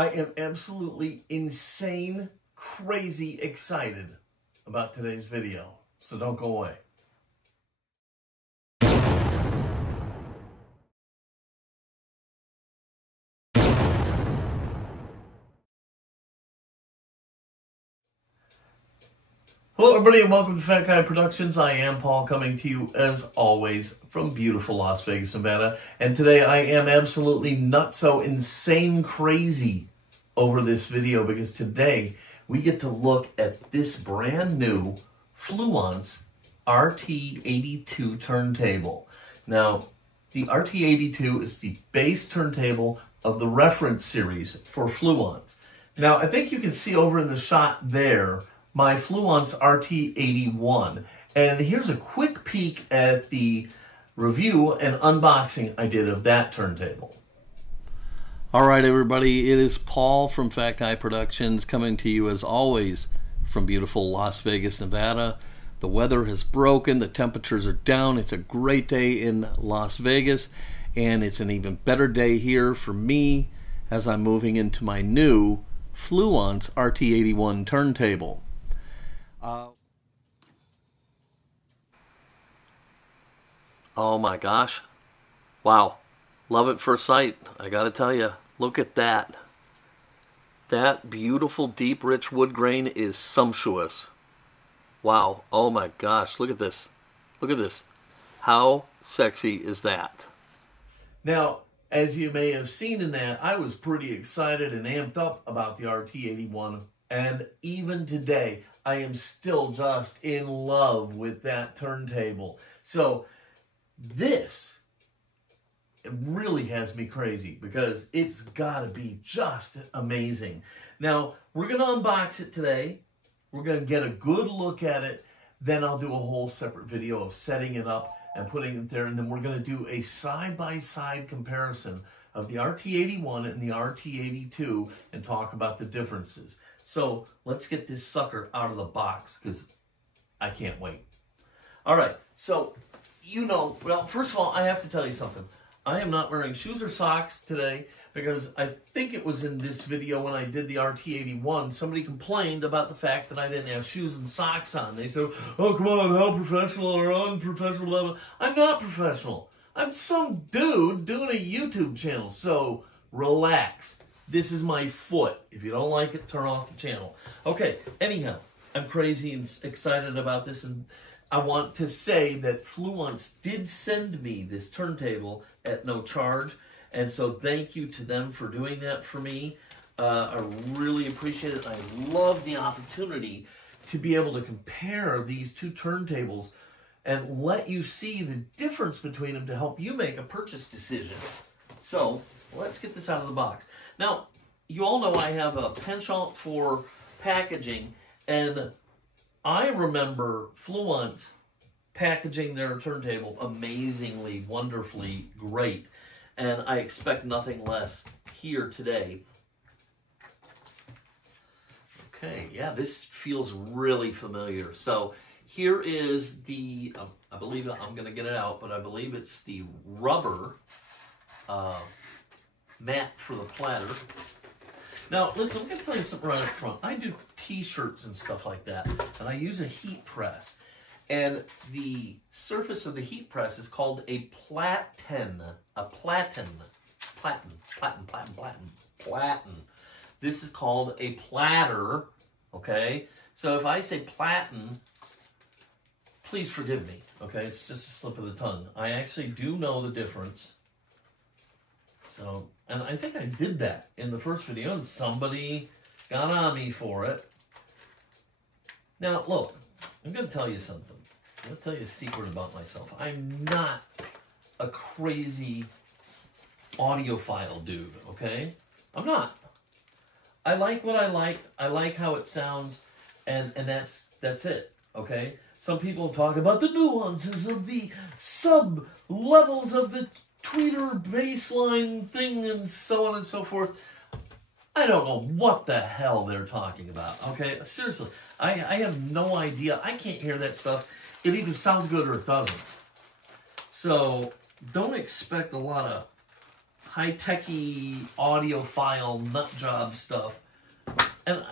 I am absolutely insane, crazy excited about today's video, so don't go away. Hello everybody and welcome to Fat Guy Productions. I am Paul, coming to you as always from beautiful Las Vegas, Nevada. And today I am absolutely nutso insane crazy over this video because today we get to look at this brand new Fluance RT-82 turntable. Now, the RT-82 is the base turntable of the Reference series for Fluance. Now, I think you can see over in the shot there my Fluance RT-81. And here's a quick peek at the review and unboxing I did of that turntable. All right, everybody, it is Paul from Fat Guy Productions coming to you as always from beautiful Las Vegas, Nevada. The weather has broken, the temperatures are down. It's a great day in Las Vegas, and it's an even better day here for me as I'm moving into my new Fluance RT-81 turntable. Oh my gosh. Wow. Love at first sight. I gotta tell you, look at that. That beautiful deep rich wood grain is sumptuous. Wow. Oh my gosh. Look at this. Look at this. How sexy is that? Now, as you may have seen in that, I was pretty excited and amped up about the RT-81. And even today, I am still just in love with that turntable. So this, it really has me crazy because it's got to be just amazing. Now, we're going to unbox it today. We're going to get a good look at it. Then I'll do a whole separate video of setting it up and putting it there. And then we're going to do a side-by-side comparison of the RT-81 and the RT-82 and talk about the differences. So let's get this sucker out of the box because I can't wait. All right, so you know, well, first of all, I have to tell you something. I am not wearing shoes or socks today because I think it was in this video when I did the RT-81, somebody complained about the fact that I didn't have shoes and socks on. They said, oh, come on, how professional or unprofessional level. I'm not professional. I'm some dude doing a YouTube channel, so relax. This is my foot. If you don't like it, turn off the channel. Okay, anyhow, I'm crazy and excited about this, and I want to say that Fluance did send me this turntable at no charge, and so thank you to them for doing that for me. I really appreciate it. I love the opportunity to be able to compare these two turntables and let you see the difference between them to help you make a purchase decision. So let's get this out of the box. Now, you all know I have a penchant for packaging, and I remember Fluance packaging their turntable amazingly, wonderfully great, and I expect nothing less here today. Okay, yeah, this feels really familiar. So here is the, I believe, I'm going to get it out, but I believe it's the rubber mat for the platter. Now, listen, I'm going to tell you something right up front. I do t-shirts and stuff like that, and I use a heat press. And the surface of the heat press is called a platen. A platen. Platen. This is called a platter, okay? So if I say platen, please forgive me, okay? It's just a slip of the tongue. I actually do know the difference. So, and I think I did that in the first video, and somebody got on me for it. Now, look, I'm going to tell you something. I'm going to tell you a secret about myself. I'm not a crazy audiophile dude, okay? I'm not. I like what I like. I like how it sounds, and that's it, okay? Some people talk about the nuances of the sub-levels of the tweeter baseline thing and so on and so forth. I don't know what the hell they're talking about, okay? Seriously, I have no idea. I can't hear that stuff. It either sounds good or it doesn't. So don't expect a lot of high-techy audiophile nut job stuff. And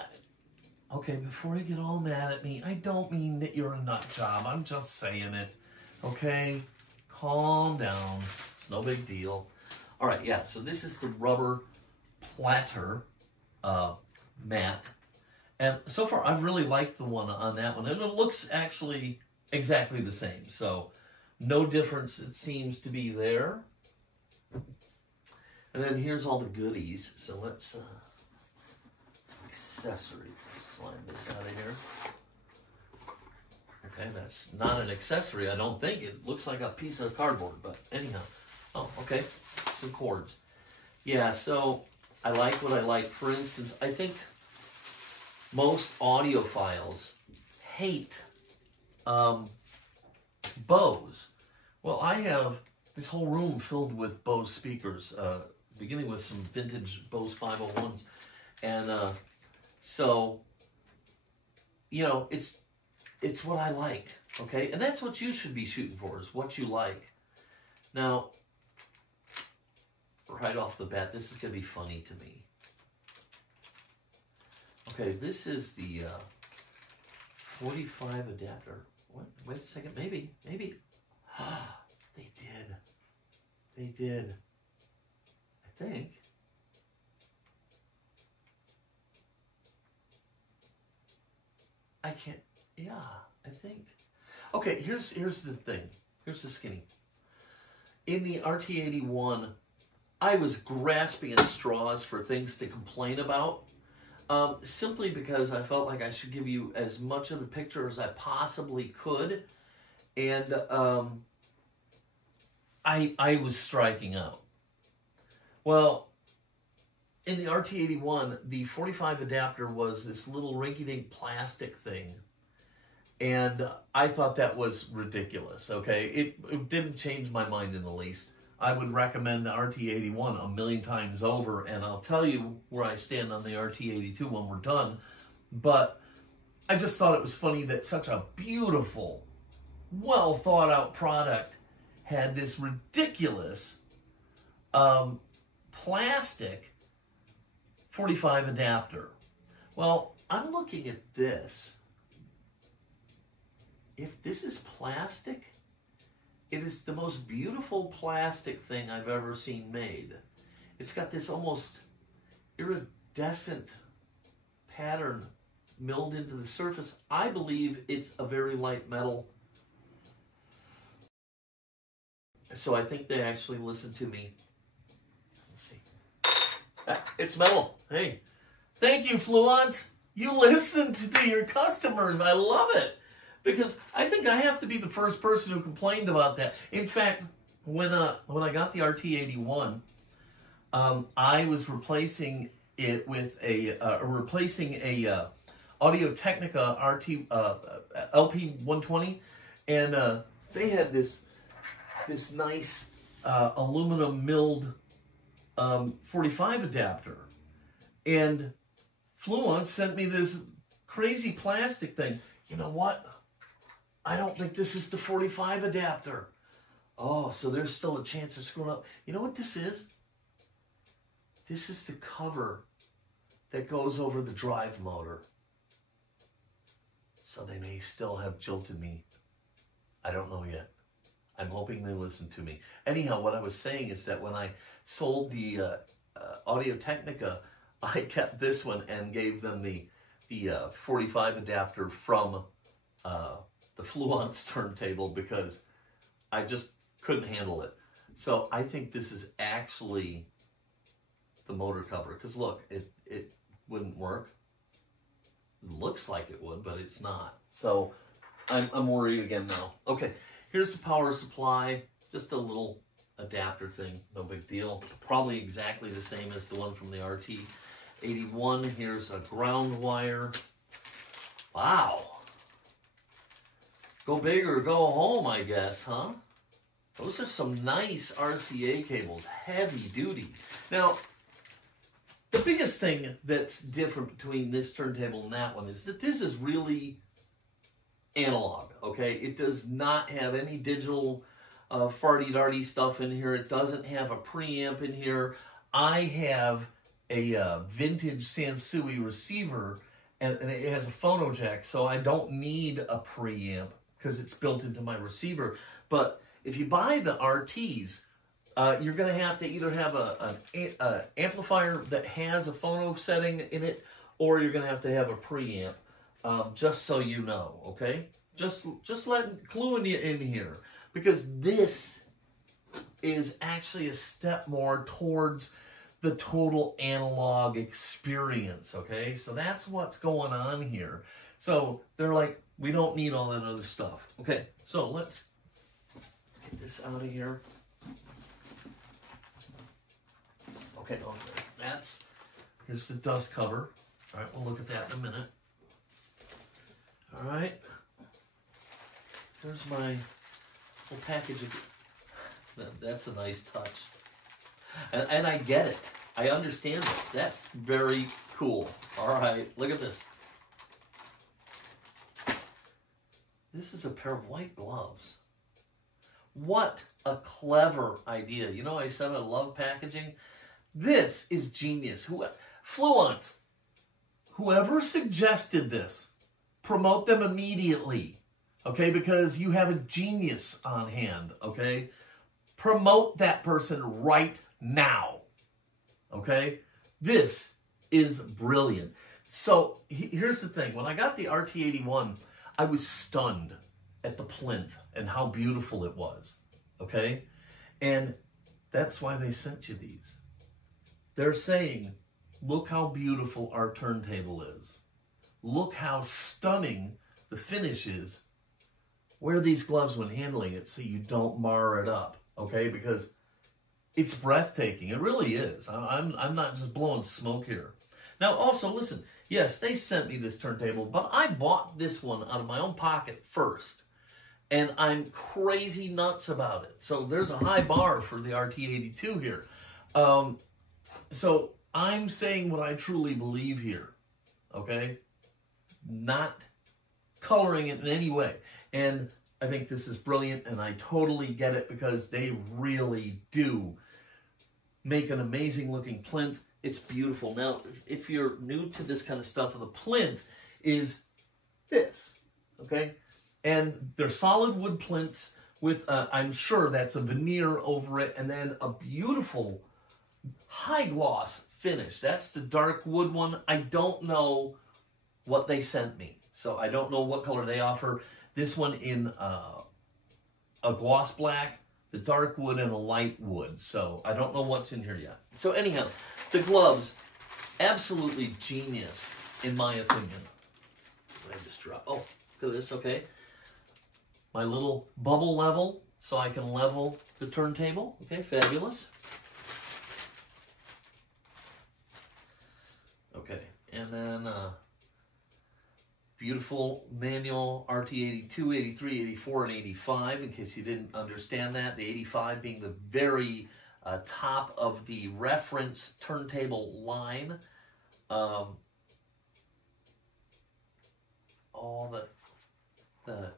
okay, before you get all mad at me, I don't mean that you're a nut job. I'm just saying it. Okay? Calm down. It's no big deal. All right, yeah, so this is the rubber platter mat. And so far, I've really liked the one on that one. And it looks actually exactly the same. So no difference, it seems to be there. And then here's all the goodies. So let's... accessories. Slide this out of here. Okay, that's not an accessory, I don't think. It looks like a piece of cardboard, but anyhow. Oh, okay, some cords. Yeah, so I like what I like. For instance, I think most audiophiles hate Bose. Well, I have this whole room filled with Bose speakers, beginning with some vintage Bose 501s. And so, you know, it's what I like, okay? And that's what you should be shooting for, is what you like. Now, right off the bat, this is going to be funny to me. Okay, this is the 45 adapter. What? Wait a second, maybe. They did. I think. I can't, yeah, I think. Okay, here's the thing. Here's the skinny. In the RT-81, I was grasping at straws for things to complain about, simply because I felt like I should give you as much of the picture as I possibly could, and I was striking out. Well, in the RT-81, the 45 adapter was this little rinky-dink plastic thing, and I thought that was ridiculous, okay? It didn't change my mind in the least. I would recommend the RT-81 a million times over, and I'll tell you where I stand on the RT-82 when we're done, but I just thought it was funny that such a beautiful, well-thought-out product had this ridiculous plastic 45 adapter. Well, I'm looking at this. If this is plastic, it is the most beautiful plastic thing I've ever seen made. It's got this almost iridescent pattern milled into the surface. I believe it's a very light metal. So I think they actually listened to me. Let's see. It's metal. Hey, thank you, Fluance. You listened to your customers. I love it. Because I think I have to be the first person who complained about that. In fact, when I got the RT-81, I was replacing it with a Audio-Technica LP-120, and they had this nice aluminum milled 45 adapter, and Fluance sent me this crazy plastic thing. You know what? I don't think this is the 45 adapter. Oh, so there's still a chance of screwing up. You know what this is? This is the cover that goes over the drive motor. So they may still have jilted me. I don't know yet. I'm hoping they listen to me. Anyhow, what I was saying is that when I sold the Audio-Technica, I kept this one and gave them the 45 adapter from the Fluance turntable because I just couldn't handle it. So I think this is actually the motor cover, because look, it wouldn't work. It looks like it would, but it's not. So I'm worried again now. Okay, here's the power supply, just a little adapter thing, no big deal. Probably exactly the same as the one from the RT-81. Here's a ground wire. Wow. Go big or go home, I guess, huh? Those are some nice RCA cables, heavy duty. Now, the biggest thing that's different between this turntable and that one is that this is really analog, okay? It does not have any digital farty-darty stuff in here. It doesn't have a preamp in here. I have a vintage Sansui receiver, and it has a phono jack, so I don't need a preamp because it's built into my receiver. But if you buy the RTs, you're going to have to either have an amplifier that has a phono setting in it, or you're going to have a preamp, just so you know, okay? Just cluing you in here, because this is actually a step more towards the total analog experience, okay? So that's what's going on here. So they're like, we don't need all that other stuff. Okay, so let's get this out of here. Okay, here's the dust cover. All right, we'll look at that in a minute. All right, here's my little package. That's a nice touch. And I get it. I understand it. That's very cool. All right, look at this. This is a pair of white gloves. What a clever idea. You know, I said I love packaging. This is genius. Fluance, whoever suggested this, promote them immediately, okay? Because you have a genius on hand, okay? Promote that person right now, okay? This is brilliant. So here's the thing. When I got the RT-81, I was stunned at the plinth and how beautiful it was, okay? And that's why they sent you these. They're saying, look how beautiful our turntable is. Look how stunning the finish is. Wear these gloves when handling it so you don't mar it up, okay? Because it's breathtaking. It really is. I'm not just blowing smoke here. Now, also, listen. Yes, they sent me this turntable, but I bought this one out of my own pocket first. And I'm crazy nuts about it. So there's a high bar for the RT-82 here. So I'm saying what I truly believe here, okay? Not coloring it in any way. And I think this is brilliant, and I totally get it because they really do make an amazing looking plinth. It's beautiful. Now, if you're new to this kind of stuff, the plinth is this, okay? And they're solid wood plinths with, I'm sure that's a veneer over it, and then a beautiful high gloss finish. That's the dark wood one. I don't know what they sent me, so I don't know what color they offer. This one in a gloss black, the dark wood, and a light wood. So I don't know what's in here yet. So anyhow, the gloves, absolutely genius, in my opinion. I just dropped. Oh, look at this, okay. My little bubble level, so I can level the turntable. Okay, fabulous. Okay, and then beautiful manual RT-82, 83, 84, and 85, in case you didn't understand that. The 85 being the very top of the reference turntable line. All the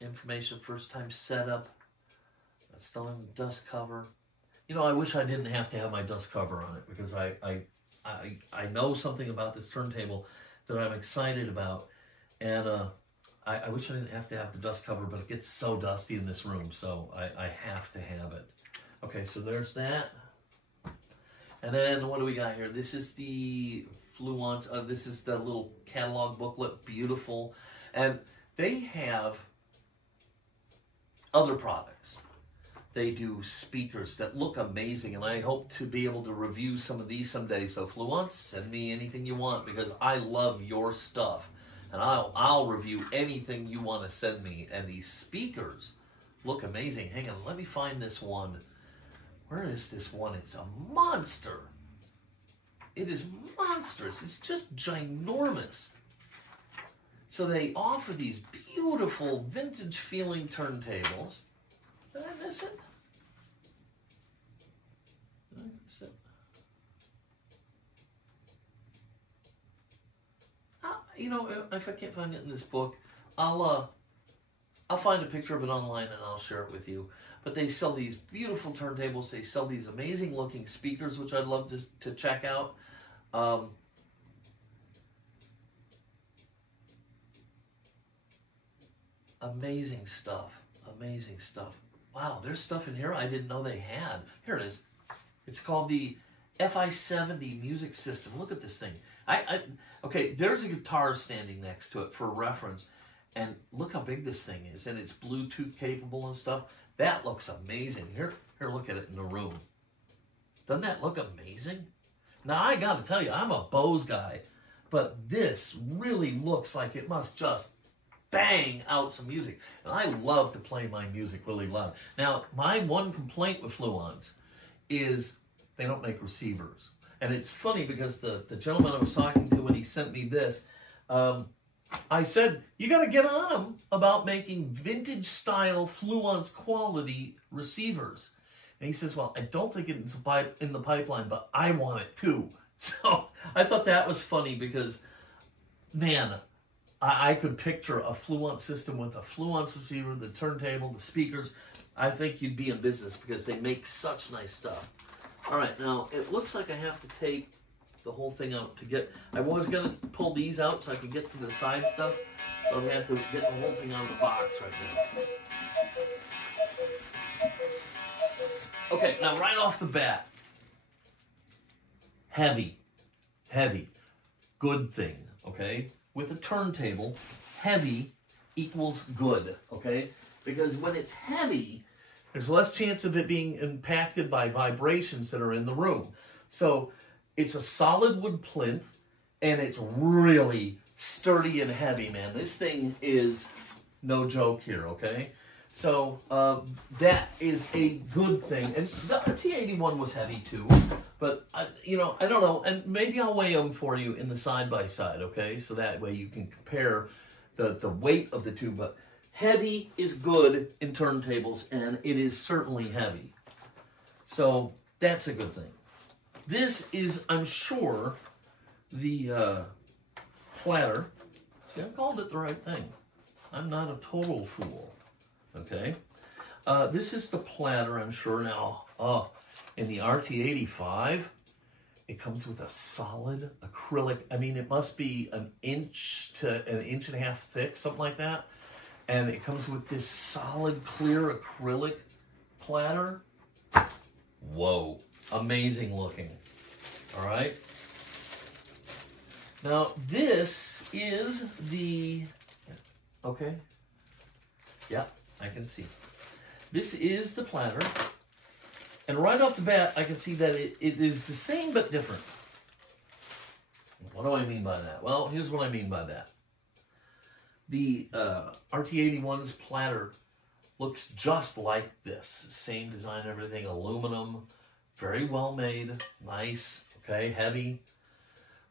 information, first time setup, still in the dust cover. You know, I wish I didn't have to have my dust cover on it, because I know something about this turntable that I'm excited about, and I wish I didn't have to have the dust cover, but it gets so dusty in this room, so I have to have it. Okay, so there's that. And then what do we got here? This is the Fluance, this is the little catalog booklet, beautiful. And they have other products. They do speakers that look amazing, and I hope to be able to review some of these someday. So Fluance, send me anything you want, because I love your stuff, and I'll review anything you want to send me. And these speakers look amazing. Hang on, let me find this one. Where is this one? It's a monster. It is monstrous. It's just ginormous. So they offer these beautiful vintage feeling turntables. Did I miss it? Did I miss it? You know, if I can't find it in this book, I'll I'll find a picture of it online and I'll share it with you. But they sell these beautiful turntables. They sell these amazing looking speakers, which I'd love to check out. Amazing stuff. Amazing stuff. Wow, there's stuff in here I didn't know they had. Here it is. It's called the FI-70 music system. Look at this thing. Okay, there's a guitar standing next to it for reference. And look how big this thing is. And it's Bluetooth capable and stuff. That looks amazing. Here, look at it in the room. Doesn't that look amazing? Now, I got to tell you, I'm a Bose guy. But this really looks like it must just bang out some music. And I love to play my music really loud. Now, my one complaint with Fluance is they don't make receivers. And it's funny because the gentleman I was talking to when he sent me this, I said, you got to get on them about making vintage style Fluance quality receivers. And he says, well, I don't think it's in the pipeline, but I want it too. So I thought that was funny because, man, I could picture a Fluance system with a Fluance receiver, the turntable, the speakers. I think you'd be in business because they make such nice stuff. All right, now it looks like I have to take the whole thing out to get. I was going to pull these out so I could get to the side stuff. So I'm going to have to get the whole thing out of the box right now. Okay, now right off the bat, heavy, good thing, okay? With a turntable, heavy equals good, okay? Because when it's heavy, there's less chance of it being impacted by vibrations that are in the room. So it's a solid wood plinth, and it's really sturdy and heavy, man. This thing is no joke here, okay? So that is a good thing. And the RT-81 was heavy too, but you know, I don't know. And maybe I'll weigh them for you in the side-by-side, okay? So that way you can compare the weight of the two. But heavy is good in turntables, and it is certainly heavy. So that's a good thing. This is, I'm sure, the platter. See, I called it the right thing. I'm not a total fool. Okay, this is the platter, I'm sure. Now, in the RT-85, it comes with a solid acrylic. I mean, it must be an inch to an inch and a half thick, something like that. And it comes with this solid, clear acrylic platter. Whoa, amazing looking. All right. Now, this is the, okay, yeah. I can see. This is the platter. And right off the bat, I can see that it is the same but different. What do I mean by that? Well, here's what I mean by that. The RT-81's platter looks just like this. Same design, everything, aluminum, very well made, nice, okay, heavy.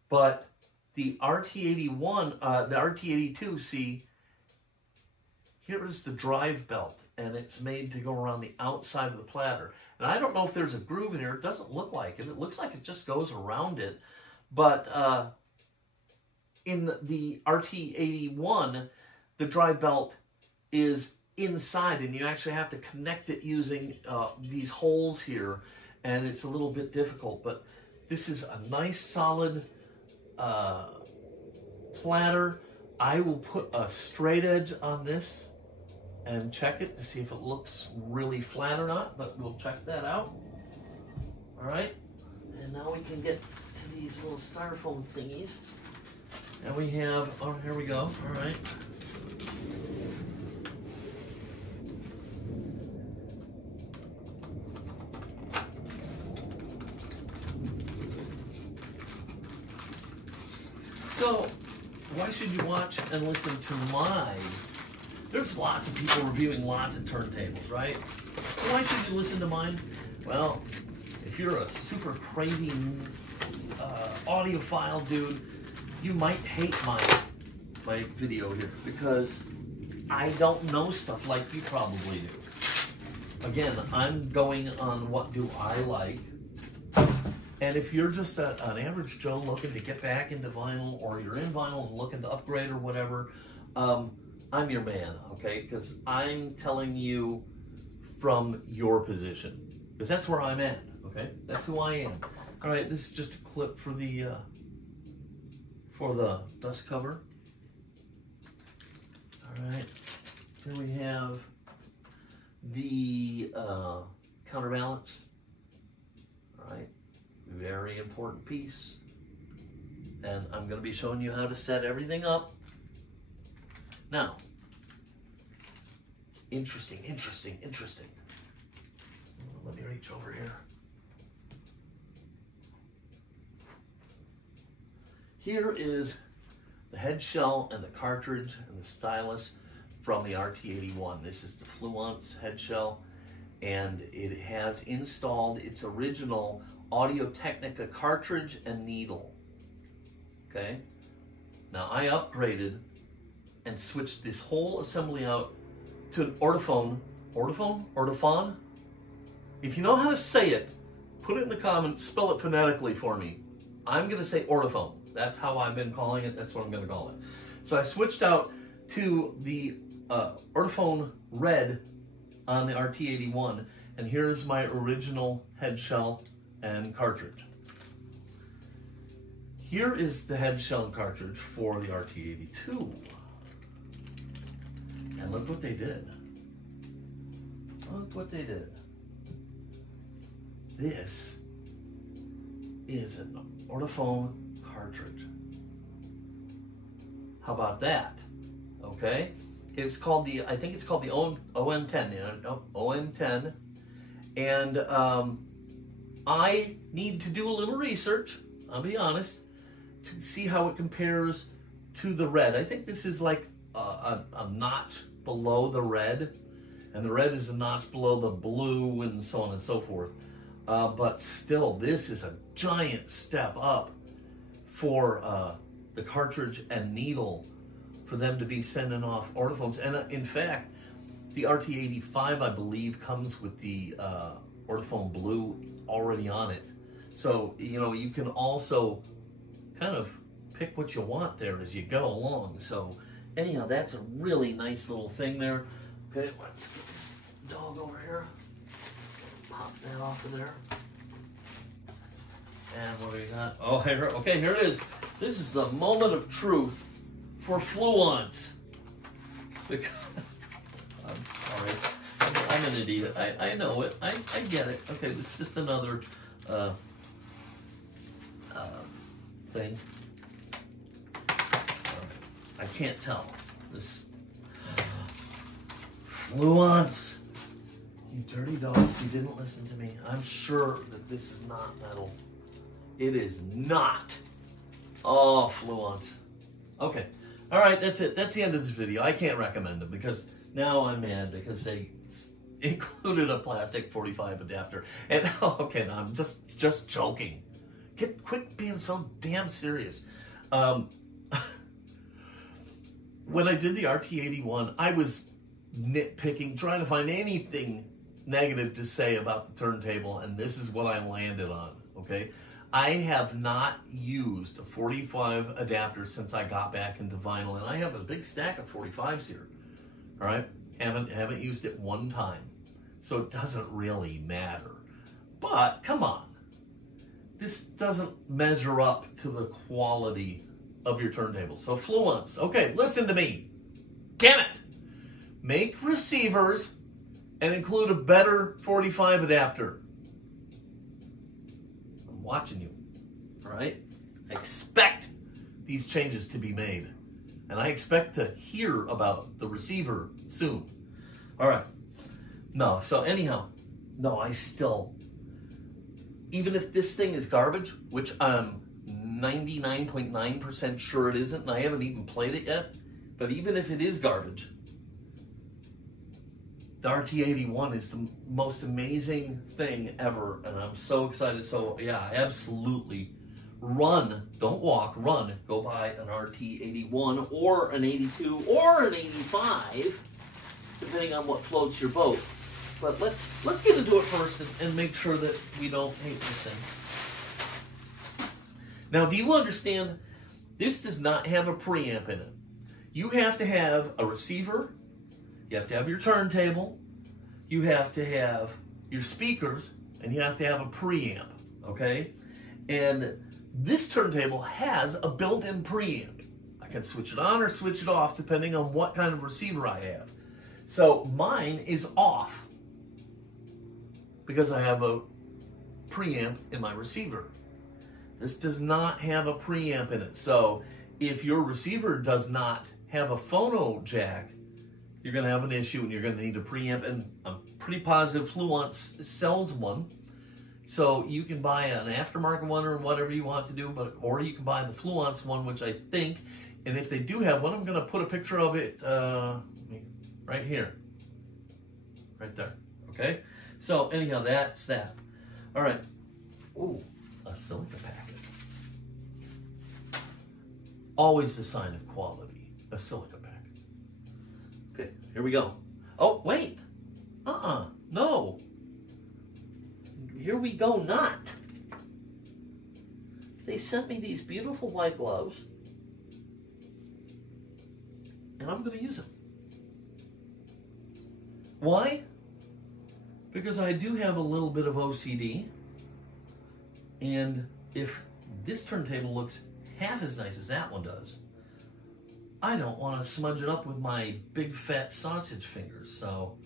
But the RT-81, the RT-82, see, here is the drive belt, and it's made to go around the outside of the platter. And I don't know if there's a groove in here. It doesn't look like it. It looks like it just goes around it. But in the RT-81, the drive belt is inside, and you actually have to connect it using these holes here, and it's a little bit difficult. But this is a nice, solid platter. I will put a straight edge on this and check it to see if it looks really flat or not, but we'll check that out. All right, and now we can get to these little styrofoam thingies. And we have, oh, here we go, all right. So, why should you watch and listen to my, there's lots of people reviewing lots of turntables, right? So why should you listen to mine? Well, if you're a super crazy audiophile dude, you might hate my video here because I don't know stuff like you probably do. Again, I'm going on what do I like. And if you're just an average Joe looking to get back into vinyl, or you're in vinyl and looking to upgrade or whatever, I'm your man, okay? Because I'm telling you from your position, because that's where I'm at, okay? That's who I am. All right, this is just a clip for the dust cover. All right, here we have the counterbalance. All right, very important piece. And I'm going to be showing you how to set everything up. Now, interesting. Let me reach over here. Here is the head shell and the cartridge and the stylus from the RT-81. This is the Fluance head shell, and it has installed its original Audio-Technica cartridge and needle. Okay? Now I upgraded and switched this whole assembly out to an ortophone. Ortophon? If you know how to say it, put it in the comments, spell it phonetically for me. I'm going to say ortophone. That's how I've been calling it. That's what I'm going to call it. So I switched out to the ortophone red on the RT-81, and here's my original head shell and cartridge. Here is the head shell and cartridge for the RT-82. And look what they did. Look what they did. This is an ortophone cartridge. How about that? Okay, it's called the, I think it's called the OM10. OM10, and I need to do a little research. I'll be honest, to see how it compares to the red. I think this is like a notch below the red, and the red is a notch below the blue, and so on and so forth. But still, this is a giant step up for the cartridge and needle, for them to be sending off orthophones. And in fact, the RT-85, I believe, comes with the orthophone blue already on it. So, you know, you can also kind of pick what you want there as you go along. So anyhow, that's a really nice little thing there. Okay, let's get this dog over here. Pop that off of there. And what do we got? Oh, here, okay, here it is. This is the moment of truth for Fluance. I'm sorry. I'm an idiot. I know it. I get it. Okay, this is just another thing. I can't tell. This Fluance. You dirty dogs, you didn't listen to me. I'm sure that this is not metal. It is not. Oh, Fluance. Okay. All right, that's it. That's the end of this video. I can't recommend them because now I'm mad because they included a plastic 45 adapter. And okay, now I'm just joking. Quit being so damn serious. When I did the RT-81, I was nitpicking, trying to find anything negative to say about the turntable, and this is what I landed on, okay? I have not used a 45 adapter since I got back into vinyl, and I have a big stack of 45s here, all right? Haven't used it one time, so it doesn't really matter. But, come on. This doesn't measure up to the quality of your turntable. So, Fluance, okay, listen to me. Damn it! Make receivers and include a better 45 adapter. I'm watching you, all right? I expect these changes to be made, and I expect to hear about the receiver soon. All right. No, so anyhow, no, I still, even if this thing is garbage, which I'm 99.9% sure it isn't, and I haven't even played it yet, but even if it is garbage, the RT-81 is the most amazing thing ever, and I'm so excited. So yeah, absolutely. Run, don't walk, run. Go buy an RT-81 or an 82 or an 85, depending on what floats your boat. But let's get into it first and make sure that we don't hate this thing. Now, do you understand? This does not have a preamp in it. You have to have a receiver, you have to have your turntable, you have to have your speakers, and you have to have a preamp, okay? And this turntable has a built-in preamp. I can switch it on or switch it off depending on what kind of receiver I have. So mine is off because I have a preamp in my receiver. This does not have a preamp in it. So if your receiver does not have a phono jack, you're going to have an issue and you're going to need a preamp. And I'm pretty positive Fluance sells one. So you can buy an aftermarket one or whatever you want to do, or you can buy the Fluance one, which I think, and if they do have one, I'm going to put a picture of it right here. Right there. Okay? So anyhow, that's that. All right. Ooh, a silica packet. Always a sign of quality, a silica packet. Okay, here we go. Oh, wait. No. Here we go, not. They sent me these beautiful white gloves, and I'm going to use them. Why? Because I do have a little bit of OCD, and if this turntable looks half as nice as that one does, I don't want to smudge it up with my big fat sausage fingers, so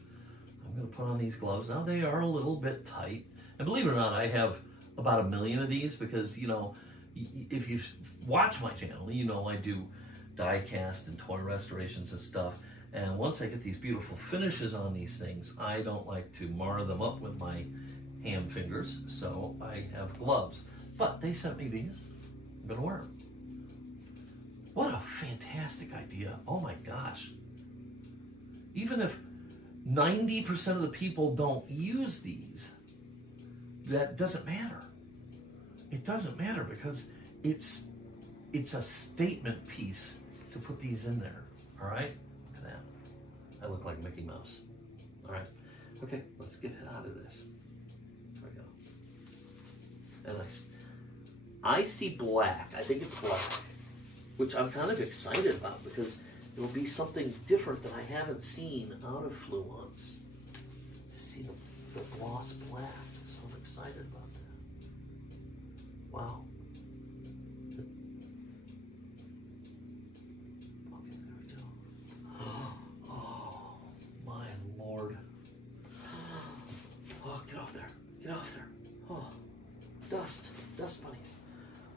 I'm going to put on these gloves. Now they are a little bit tight, and believe it or not, I have about 1 million of these because, you know, if you watch my channel, you know I do die cast and toy restorations and stuff, and once I get these beautiful finishes on these things, I don't like to mar them up with my hand fingers, so I have gloves. But they sent me these. I'm going to wear them. What a fantastic idea. Oh my gosh. Even if 90% of the people don't use these, that doesn't matter. It doesn't matter because it's a statement piece to put these in there. All right? Look at that. I look like Mickey Mouse. All right. Okay, let's get out of this. There we go. And I see black. I think it's black, which I'm kind of excited about because it'll be something different that I haven't seen out of Fluance. To see the gloss black. So I'm excited about that. Wow. Okay, there we go. Oh, my Lord. Oh, get off there. Get off there. Oh, dust bunnies.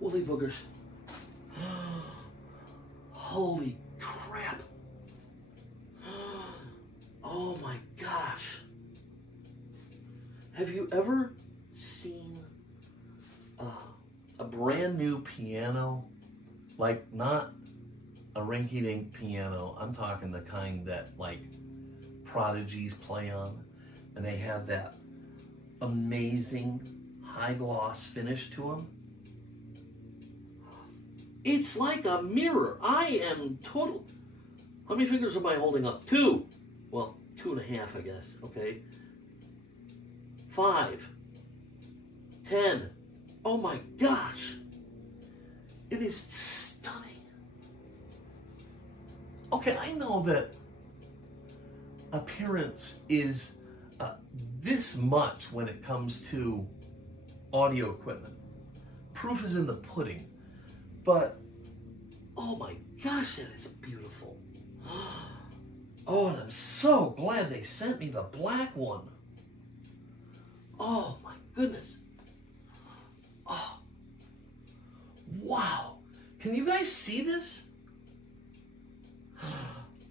Woolly boogers. Holy crap. Oh my gosh. Have you ever seen a brand new piano? Like, not a rinky-dink piano. I'm talking the kind that, like, prodigies play on. And they have that amazing high gloss finish to them. It's like a mirror. I am total. How many fingers am I holding up? 2. Well, 2.5, I guess. Okay. 5. 10. Oh my gosh. It is stunning. Okay, I know that appearance is this much when it comes to audio equipment. Proof is in the pudding. But, oh my gosh, that is beautiful. Oh, and I'm so glad they sent me the black one. Oh my goodness. Oh, wow. Can you guys see this?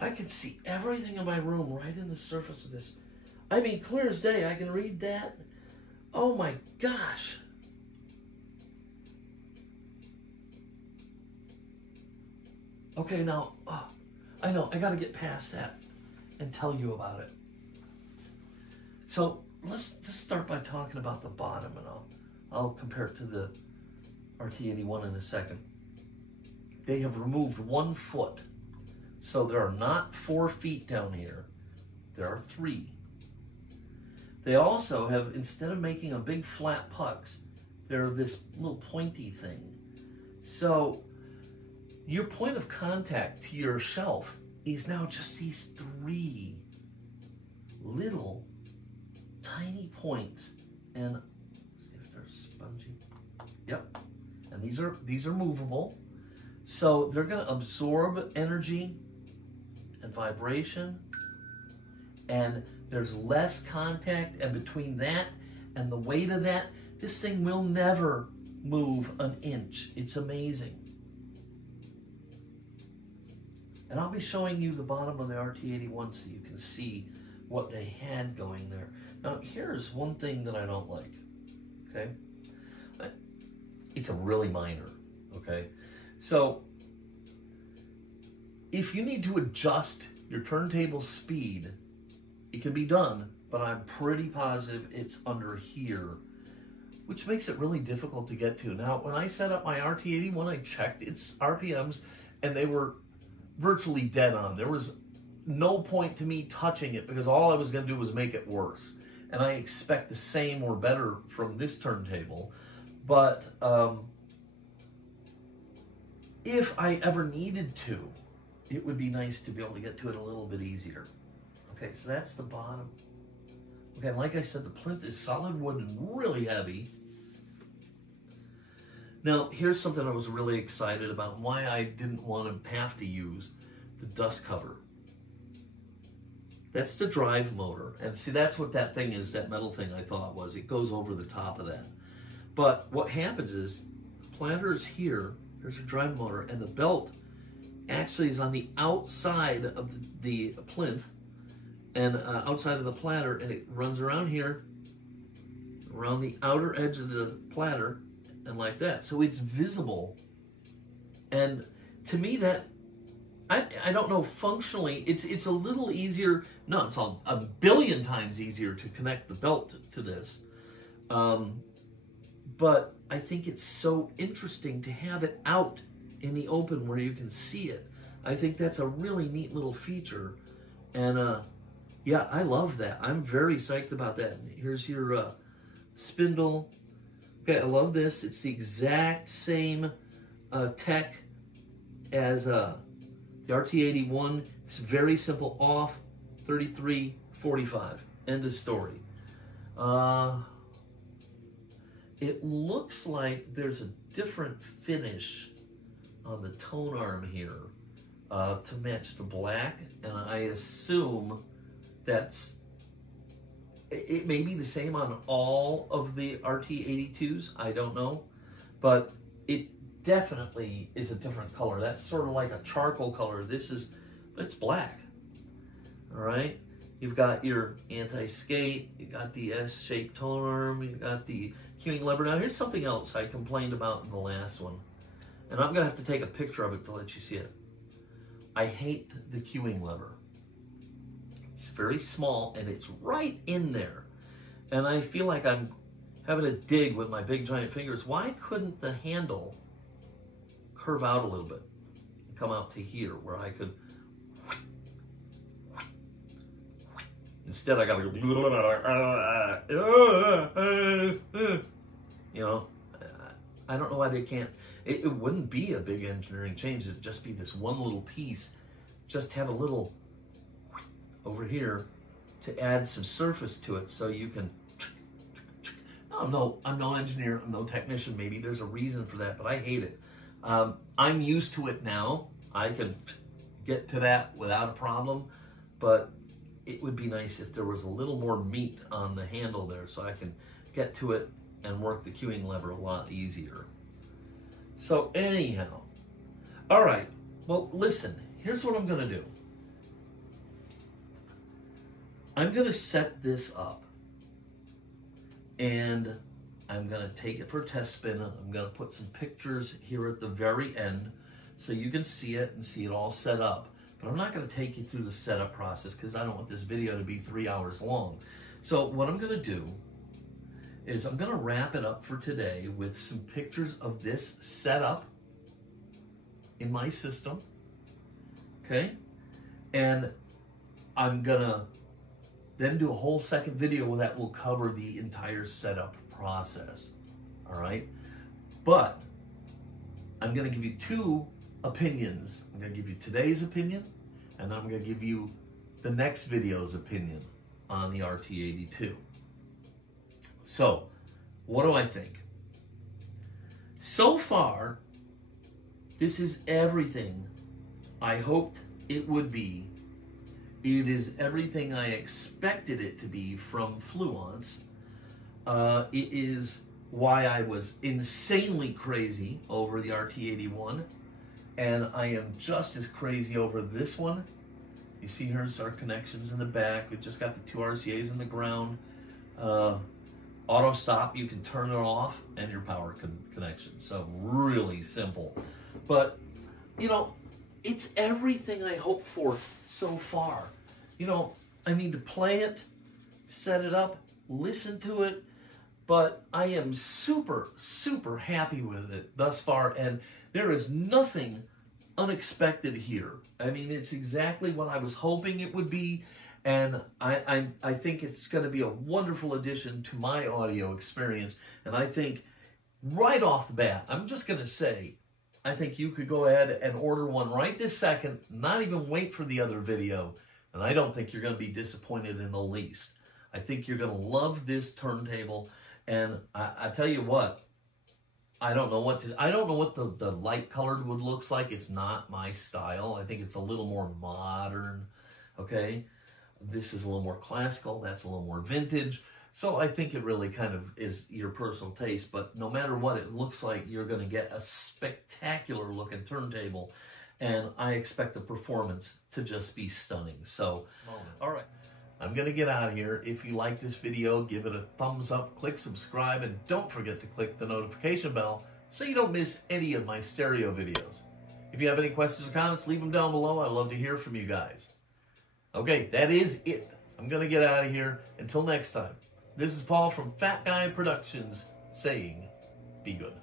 I can see everything in my room right in the surface of this. I mean, clear as day, I can read that. Oh my gosh. Okay, now, I know, I gotta get past that and tell you about it. So, let's just start by talking about the bottom, and I'll compare it to the RT-81 in a second. They have removed 1 foot. So there are not 4 feet down here, there are 3. They also have, instead of making a big flat pucks, they're this little pointy thing. So your point of contact to your shelf is now just these 3 little tiny points. And see if they're spongy. Yep. And these are movable. So they're going to absorb energy and vibration, and there's less contact, and between that and the weight of that, this thing will never move an inch. It's amazing. And I'll be showing you the bottom of the RT-81 so you can see what they had going there. Now, here's one thing that I don't like, okay? It's a really minor, okay? So, if you need to adjust your turntable speed, it can be done, but I'm pretty positive it's under here, which makes it really difficult to get to. Now, when I set up my RT-81, I checked its RPMs, and they were virtually dead on. There was no point to me touching it because all I was going to do was make it worse. And I expect the same or better from this turntable. But if I ever needed to, it would be nice to be able to get to it a little bit easier. Okay, so that's the bottom. Okay, like I said, the plinth is solid wood and really heavy. Now, here's something I was really excited about and why I didn't want to have to use the dust cover. That's the drive motor. And see, that's what that thing is, that metal thing I thought was. It goes over the top of that. But what happens is, the planter is here, there's a drive motor, and the belt actually is on the outside of the plinth and outside of the platter, and it runs around here, around the outer edge of the platter, and like that. So it's visible. And to me, that, I don't know, functionally, it's a little easier. No, it's a billion times easier to connect the belt to this. But I think it's so interesting to have it out in the open where you can see it. I think that's a really neat little feature. And yeah, I love that. I'm very psyched about that. Here's your spindle. Okay, I love this. It's the exact same tech as the RT-81. It's very simple, off, 33, 45. End of story. It looks like there's a different finish on the tone arm here to match the black, and I assume that's, it may be the same on all of the RT-82s, I don't know, but it definitely is a different color. That's sort of like a charcoal color. This is, it's black, all right? You've got your anti-skate, you got the S-shaped tone arm, you got the queuing lever. Now here's something else I complained about in the last one, and I'm gonna have to take a picture of it to let you see it. I hate the queuing lever. It's very small and it's right in there. And I feel like I'm having to dig with my big giant fingers. Why couldn't the handle curve out a little bit and come out to here where I could, instead I gotta go, you know, I don't know why they can't. It wouldn't be a big engineering change. It'd just be this one little piece. Just have a little over here to add some surface to it so you can, I'm no engineer, I'm no technician. Maybe there's a reason for that, but I hate it. I'm used to it now. I can get to that without a problem, but it would be nice if there was a little more meat on the handle there so I can get to it and work the queuing lever a lot easier. So anyhow, all right, well, listen, here's what I'm gonna do. I'm gonna set this up and I'm gonna take it for a test spin. I'm gonna put some pictures here at the very end so you can see it and see it all set up. But I'm not gonna take you through the setup process because I don't want this video to be 3 hours long. So what I'm gonna do is I'm gonna wrap it up for today with some pictures of this setup in my system, okay? And I'm gonna then do a whole second video that will cover the entire setup process, all right? But I'm gonna give you 2 opinions. I'm going to give you today's opinion, and I'm going to give you the next video's opinion on the RT-82. So, what do I think? So far, this is everything I hoped it would be. It is everything I expected it to be from Fluance. It is why I was insanely crazy over the RT-81, and I am just as crazy over this one. You see here's our connections in the back. We've just got the 2 RCAs in the ground. Auto stop, you can turn it off, and your power connection. So really simple. But, you know, it's everything I hoped for so far. You know, I need to play it, set it up, listen to it, but I am super, super happy with it thus far, and there is nothing unexpected here. I mean, it's exactly what I was hoping it would be, and I think it's going to be a wonderful addition to my audio experience. And I think right off the bat, I'm just going to say, I think you could go ahead and order one right this second, not even wait for the other video, and I don't think you're going to be disappointed in the least. I think you're going to love this turntable, and I tell you what, I don't know what the light colored wood looks like. It's not my style. I think it's a little more modern, okay? This is a little more classical, that's a little more vintage. So I think it really kind of is your personal taste, but no matter what it looks like, you're going to get a spectacular looking turntable, and I expect the performance to just be stunning. So, all right, I'm going to get out of here. If you like this video, give it a thumbs up, click subscribe, and don't forget to click the notification bell so you don't miss any of my stereo videos. If you have any questions or comments, leave them down below. I'd love to hear from you guys. Okay, that is it. I'm going to get out of here. Until next time. This is Paul from Fat Guy Productions saying, be good.